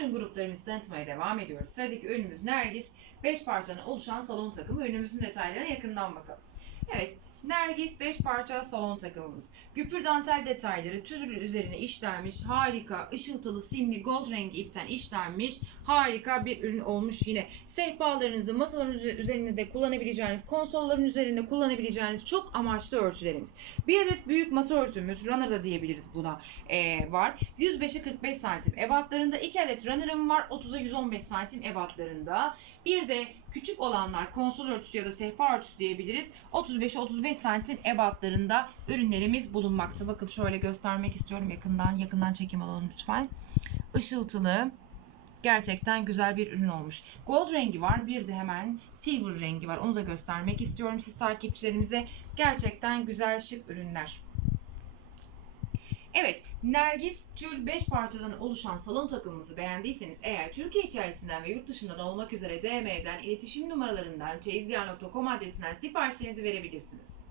ürün gruplarımızı tanıtmaya devam ediyoruz. Sıradaki ürünümüz Nergis. 5 parçadan oluşan salon takımı. Ürünümüzün detaylarına yakından bakalım. Evet, Nergis 5 parça salon takımımız. Güpür dantel detayları tüdül üzerine işlenmiş, harika, ışıltılı, simli, gold rengi ipten işlenmiş, harika bir ürün olmuş yine. Sehpalarınızı, masaların üze- üzerinde de kullanabileceğiniz, konsolların üzerinde kullanabileceğiniz çok amaçlı örtülerimiz. Bir adet büyük masa örtümüz, runner da diyebiliriz buna, ee, var. 105'e 45 santim ebatlarında. 2 adet runner'ım var, 30'a 115 santim ebatlarında. Bir de küçük olanlar konsol örtüsü ya da sehpa örtüsü diyebiliriz. 35'e 35 santim ebatlarında ürünlerimiz bulunmakta. Bakın şöyle göstermek istiyorum yakından. Yakından çekim alalım lütfen. Işıltılı, gerçekten güzel bir ürün olmuş. Gold rengi var, bir de hemen silver rengi var. Onu da göstermek istiyorum siz takipçilerimize. Gerçekten güzel şık ürünler. Evet, Nergis tül 5 parçadan oluşan salon takımımızı beğendiyseniz eğer Türkiye içerisinden ve yurt dışından olmak üzere DM'den, iletişim numaralarından, çeyizdiğer.com adresinden siparişlerinizi verebilirsiniz.